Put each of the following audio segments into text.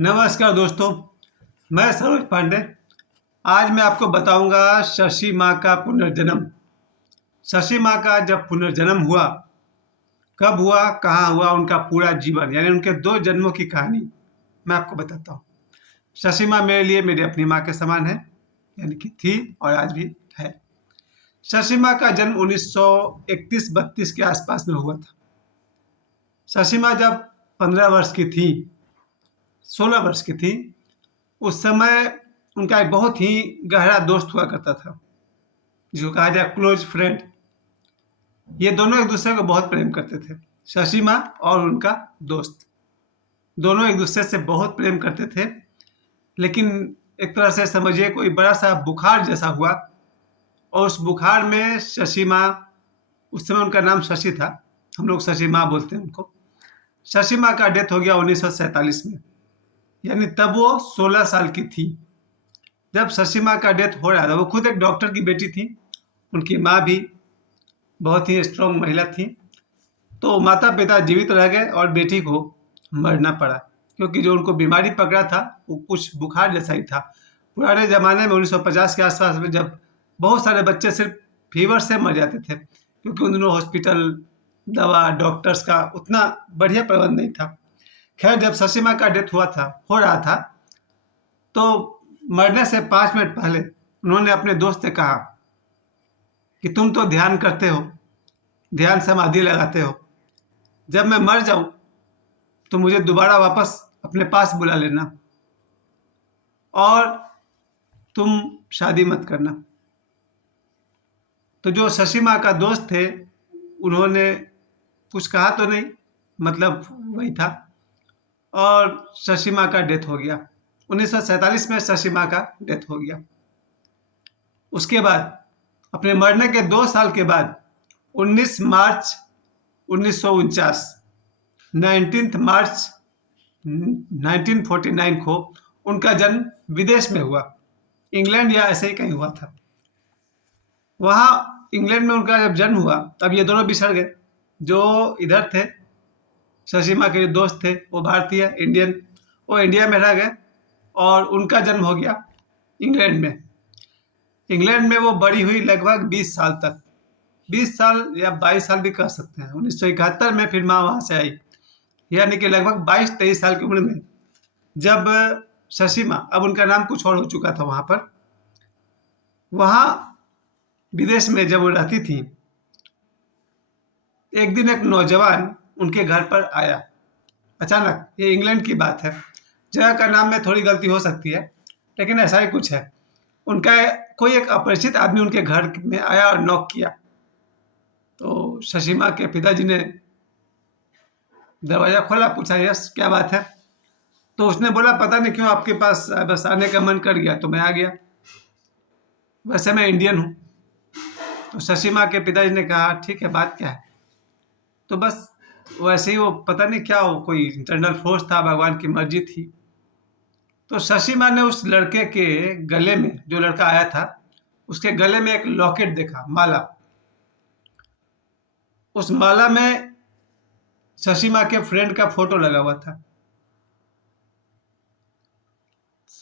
नमस्कार दोस्तों, मैं सरोज पांडे। आज मैं आपको बताऊंगा शशि माँ का पुनर्जन्म। शशि माँ का जब पुनर्जन्म हुआ, कब हुआ, कहाँ हुआ, उनका पूरा जीवन यानी उनके 2 जन्मों की कहानी मैं आपको बताता हूँ। शशि माँ मेरे लिए मेरी अपनी माँ के समान है, यानी कि थी और आज भी है। शशि माँ का जन्म 1931-32 के आसपास में हुआ था। शशि माँ जब 15 वर्ष की थी, 16 वर्ष की थी, उस समय उनका एक बहुत ही गहरा दोस्त हुआ करता था, जिसको कहा जाए क्लोज फ्रेंड। ये दोनों एक दूसरे को बहुत प्रेम करते थे, शशि माँ और उनका दोस्त। दोनों एक दूसरे से बहुत प्रेम करते थे, लेकिन एक तरह से समझिए कोई बड़ा सा बुखार जैसा हुआ, और उस बुखार में शशि माँ, उस समय उनका नाम शशि था, हम लोग शशि माँ बोलते हैं उनको। शशि माँ का डेथ हो गया 1947 में, यानी तब वो 16 साल की थी। जब शशि माँ का डेथ हो रहा था, वो खुद एक डॉक्टर की बेटी थी, उनकी माँ भी बहुत ही स्ट्रॉन्ग महिला थी। तो माता पिता जीवित रह गए और बेटी को मरना पड़ा, क्योंकि जो उनको बीमारी पकड़ा था वो कुछ बुखार जैसा ही था। पुराने ज़माने में 1950 के आसपास में जब बहुत सारे बच्चे सिर्फ फीवर से मर जाते थे, क्योंकि उन दिनों हॉस्पिटल, दवा, डॉक्टर्स का उतना बढ़िया प्रबंध नहीं था। खैर, जब शशि माँ का डेथ हो रहा था, तो मरने से 5 मिनट पहले उन्होंने अपने दोस्त से कहा कि तुम तो ध्यान करते हो, ध्यान समाधि लगाते हो, जब मैं मर जाऊं तो मुझे दोबारा वापस अपने पास बुला लेना, और तुम शादी मत करना। तो जो शशि माँ का दोस्त थे, उन्होंने कुछ कहा तो नहीं, मतलब वही था, और शशि माँ का डेथ हो गया। 1947 में शशि माँ का डेथ हो गया। उसके बाद अपने मरने के 2 साल के बाद 19 मार्च 1949, 19 मार्च 1949 को उनका जन्म विदेश में हुआ, इंग्लैंड या ऐसे ही कहीं हुआ था। वहाँ इंग्लैंड में उनका जब जन्म हुआ, तब ये दोनों बिछड़ गए। जो इधर थे, शशि माँ के जो दोस्त थे, वो भारतीय इंडियन, वो इंडिया में रह गए, और उनका जन्म हो गया इंग्लैंड में। इंग्लैंड में वो बड़ी हुई लगभग 20 साल तक, 20 साल या 22 साल भी कह सकते हैं। 1971 में फिर माँ वहाँ से आई, यानी कि लगभग 22-23 साल की उम्र में जब शशि माँ, अब उनका नाम कुछ और हो चुका था वहाँ पर, वहाँ विदेश में जब वो रहती थी, एक दिन एक नौजवान उनके घर पर आया अचानक। ये इंग्लैंड की बात है, जगह का नाम में थोड़ी गलती हो सकती है, लेकिन ऐसा ही कुछ है। उनका कोई एक अपरिचित आदमी उनके घर में आया और नॉक किया। तो शशि माँ के पिताजी ने दरवाज़ा खोला, पूछा यस क्या बात है। तो उसने बोला पता नहीं क्यों आपके पास बस आने का मन कर गया तो मैं आ गया, वैसे मैं इंडियन हूँ। तो शशि माँ के पिताजी ने कहा ठीक है, बात क्या है। तो बस वैसे ही, वो पता नहीं क्या, वो कोई इंटरनल फोर्स था, भगवान की मर्जी थी। तो शशि माँ ने उस लड़के के गले में, जो लड़का आया था, उसके गले में एक लॉकेट देखा, माला। उस माला में शशि माँ के फ्रेंड का फोटो लगा हुआ था।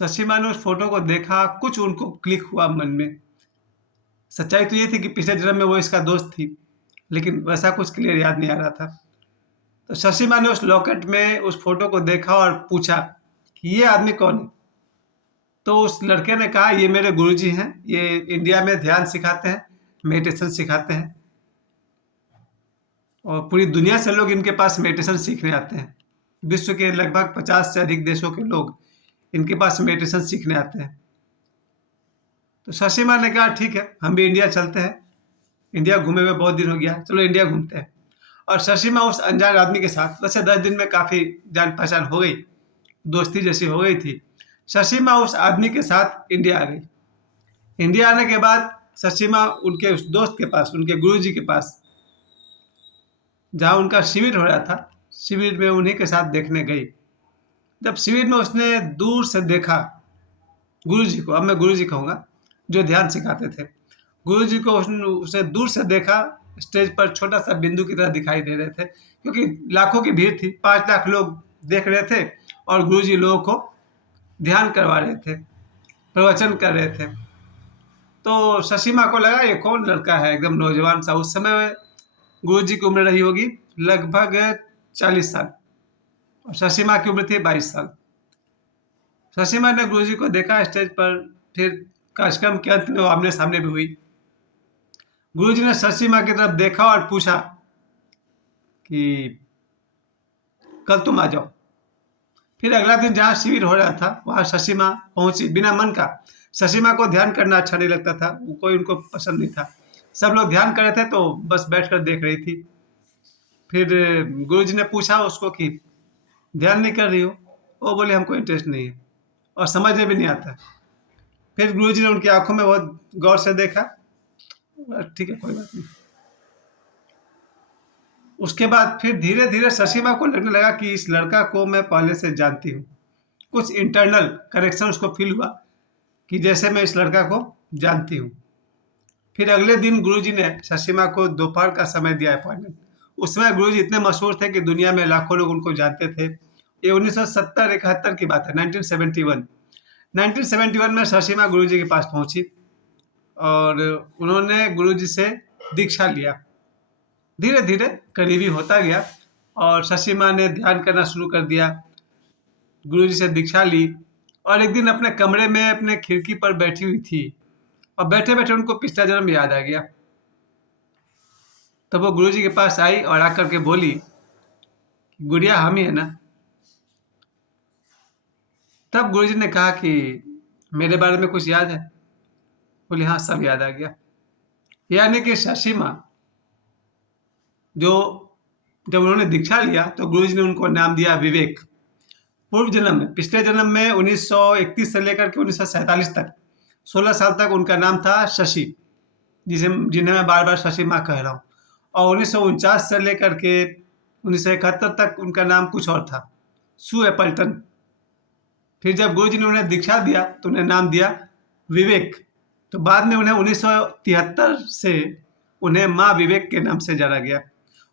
शशि माँ ने उस फोटो को देखा, कुछ उनको क्लिक हुआ मन में। सच्चाई तो ये थी कि पिछले जन्म में वो इसका दोस्त थी, लेकिन वैसा कुछ क्लियर याद नहीं आ रहा था। तो शशि माँ ने उस लॉकेट में उस फोटो को देखा और पूछा कि ये आदमी कौन है। तो उस लड़के ने कहा ये मेरे गुरुजी हैं, ये इंडिया में ध्यान सिखाते हैं, मेडिटेशन सिखाते हैं, और पूरी दुनिया से लोग इनके पास मेडिटेशन सीखने आते हैं। विश्व के लगभग 50 से अधिक देशों के लोग इनके पास मेडिटेशन सीखने आते हैं। तो शशि माँ ने कहा ठीक है, हम भी इंडिया चलते हैं, इंडिया घूमे हुए बहुत दिन हो गया, चलो इंडिया घूमते हैं। और शशि माँ उस अनजान आदमी के साथ, वैसे 10 दिन में काफ़ी जान पहचान हो गई, दोस्ती जैसी हो गई थी। शशि माँ उस आदमी के साथ इंडिया आ गई। इंडिया आने के बाद शशि माँ उनके उस दोस्त के पास, उनके गुरुजी के पास, जहाँ उनका शिविर हो रहा था, शिविर में उन्हीं के साथ देखने गई। जब शिविर में उसने दूर से देखा गुरुजी को, अब मैं गुरुजी कहूँगा, जो ध्यान सिखाते थे, गुरुजी को उसने दूर से देखा। स्टेज पर छोटा सा बिंदु की तरह दिखाई दे रहे थे, क्योंकि लाखों की भीड़ थी, 5 लाख लोग देख रहे थे, और गुरुजी लोगों को ध्यान करवा रहे थे, प्रवचन कर रहे थे। तो शशि माँ को लगा ये कौन लड़का है, एकदम नौजवान सा। उस समय गुरुजी की उम्र रही होगी लगभग 40 साल और शशि माँ की उम्र थी 22 साल। शशि माँ ने गुरुजी को देखा स्टेज पर, फिर कार्यक्रम के अंत में वो आमने सामने भी हुई। गुरुजी ने शशि माँ की तरफ देखा और पूछा कि कल तुम आ जाओ। फिर अगला दिन जहाँ शिविर हो रहा था वहाँ शशि माँ पहुंची बिना मन का। शशि माँ को ध्यान करना अच्छा नहीं लगता था, कोई उनको पसंद नहीं था। सब लोग ध्यान कर रहे थे तो बस बैठकर देख रही थी। फिर गुरुजी ने पूछा उसको कि ध्यान नहीं कर रही हो? वो बोले हमको इंटरेस्ट नहीं है और समझ में भी नहीं आता। फिर गुरुजी ने उनकी आंखों में बहुत गौर से देखा, ठीक है कोई बात नहीं। उसके बाद फिर धीरे धीरे शशि माँ को लगने लगा कि इस लड़का को मैं पहले से जानती हूँ। कुछ इंटरनल करेक्शन उसको फील हुआ कि जैसे मैं इस लड़का को जानती हूँ। फिर अगले दिन गुरुजी ने शशि माँ को दोपहर का समय दिया अपॉइंटमेंट। उस समय गुरुजी इतने मशहूर थे कि दुनिया में लाखों लोग उनको जानते थे। ये 1970-71 की बात है, 1971। 1971 में शशि माँ गुरुजी के पास पहुंची और उन्होंने गुरुजी से दीक्षा लिया। धीरे धीरे करीबी होता गया और शशि माँ ने ध्यान करना शुरू कर दिया, गुरुजी से दीक्षा ली। और एक दिन अपने कमरे में अपने खिड़की पर बैठी हुई थी और बैठे बैठे उनको पिछला जन्म याद आ गया। तब वो गुरुजी के पास आई और आकर के बोली, गुड़िया हम ही है ना? तब गुरुजी ने कहा कि मेरे बारे में कुछ याद है? बोली हाँ सब याद आ गया। यानी कि शशि माँ जो जब उन्होंने दीक्षा लिया तो गुरुजी ने उनको नाम दिया विवेक। पूर्व जन्म में, पिछले जन्म में 1931 से लेकर के 1947 तक 16 साल तक उनका नाम था शशि, जिन्हें मैं बार बार शशि माँ कह रहा हूँ। और 1949 से लेकर के 1971 तक उनका नाम कुछ और था, सू एपल्टन। फिर जब गुरुजी ने उन्हें दीक्षा दिया तो उन्हें नाम दिया विवेक। तो बाद में उन्हें 1973 से उन्हें माँ विवेक के नाम से जाना गया।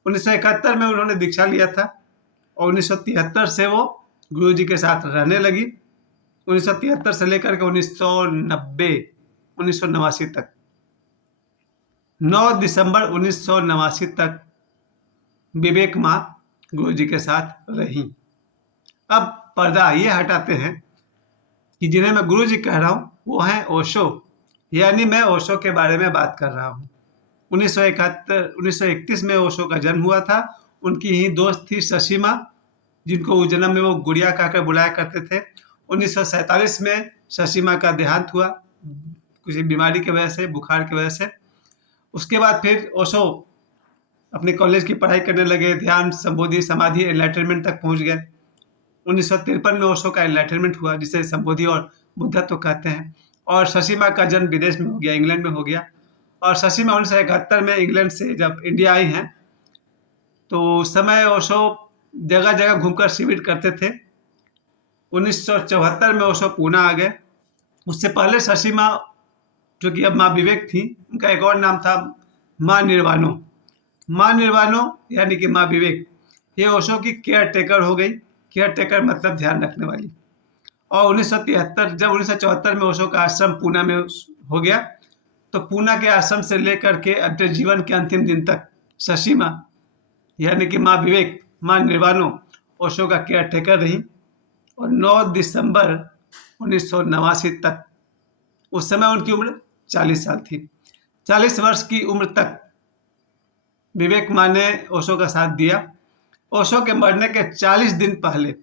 1971 में उन्होंने दीक्षा लिया था और 1973 से वो गुरुजी के साथ रहने लगी। 1973 से लेकर के 1989 तक, 9 दिसंबर 1989 तक विवेक माँ गुरुजी के साथ रही। अब पर्दा ये हटाते हैं कि जिन्हें मैं गुरुजी कह रहा हूँ वो हैं ओशो, यानी मैं ओशो के बारे में बात कर रहा हूँ। 1931 में ओशो का जन्म हुआ था। उनकी ही दोस्त थी शशि माँ, जिनको उस जन्म में वो गुड़िया कहकर बुलाया करते थे। 1947 में शशि माँ का देहांत हुआ किसी बीमारी की वजह से, बुखार की वजह से। उसके बाद फिर ओशो अपने कॉलेज की पढ़ाई करने लगे, ध्यान, संबोधि, समाधि, एनलाइटनमेंट तक पहुंच गए। 1953 में ओशो का एनलाइटनमेंट हुआ, जिसे संबोधि और बुद्धत्व कहते हैं। और शशि माँ का जन्म विदेश में हो गया, इंग्लैंड में हो गया। और शशि माँ 1971 में इंग्लैंड से जब इंडिया आई हैं तो उस समय ओशो जगह जगह घूमकर शिविर करते थे। 1974 में ओशो पूना आ गए। उससे पहले शशि माँ, जो कि अब माँ विवेक थी, उनका एक और नाम था माँ निर्वाणो। माँ निर्वाणो यानी कि माँ विवेक, ये ओशो की केयर टेकर हो गई। केयर टेकर मतलब ध्यान रखने वाली। और 1974 में ओशो का आश्रम पूना में हो गया, तो पूना के आश्रम से लेकर के अपने जीवन के अंतिम दिन तक शशि माँ यानी कि माँ विवेक, माँ निर्वाणो ओशो का केयर टेकर रही। और 9 दिसंबर 1989 तक, उस समय उनकी उम्र 40 साल थी। 40 वर्ष की उम्र तक विवेक माँ ने ओशो का साथ दिया। ओशो के मरने के 40 दिन पहले,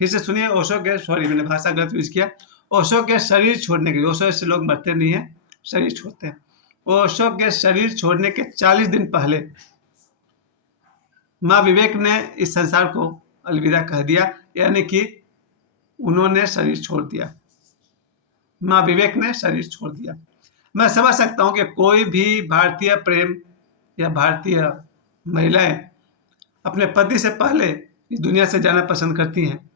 फिर से सुनिए, मैंने भाषा गलत यूज किया। ओशो के शरीर छोड़ने के लिए, ओशो से लोग मरते नहीं हैं, शरीर छोड़ते हैं। ओशो के शरीर छोड़ने के 40 दिन पहले माँ विवेक ने इस संसार को अलविदा कह दिया, यानी कि उन्होंने शरीर छोड़ दिया। माँ विवेक ने शरीर छोड़ दिया। मैं समझ सकता हूँ कि कोई भी भारतीय प्रेम या भारतीय महिलाएं अपने पति से पहले इस दुनिया से जाना पसंद करती हैं।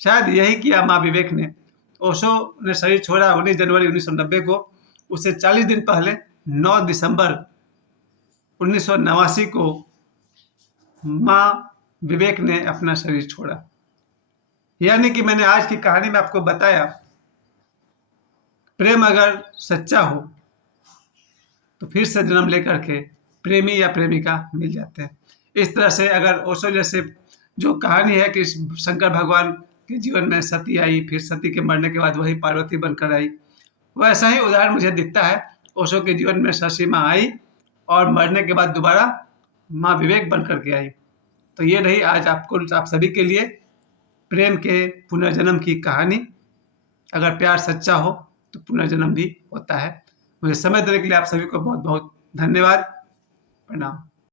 शायद यही किया माँ विवेक ने। ओशो ने शरीर छोड़ा 19 जनवरी 1990 को। उससे 40 दिन पहले 9 दिसंबर 1989 को माँ विवेक ने अपना शरीर छोड़ा। यानी कि मैंने आज की कहानी में आपको बताया, प्रेम अगर सच्चा हो तो फिर से जन्म लेकर के प्रेमी या प्रेमिका मिल जाते हैं। इस तरह से अगर ओशो जैसे जो कहानी है कि शंकर भगवान के जीवन में सती आई, फिर सती के मरने के बाद वही पार्वती बनकर आई, वैसा ही उदाहरण मुझे दिखता है। ओशो के जीवन में शशि माँ आई और मरने के बाद दोबारा माँ विवेक बन कर के आई। तो ये रही आज आप सभी के लिए प्रेम के पुनर्जन्म की कहानी। अगर प्यार सच्चा हो तो पुनर्जन्म भी होता है। मुझे समय देने के लिए आप सभी को बहुत बहुत धन्यवाद। प्रणाम।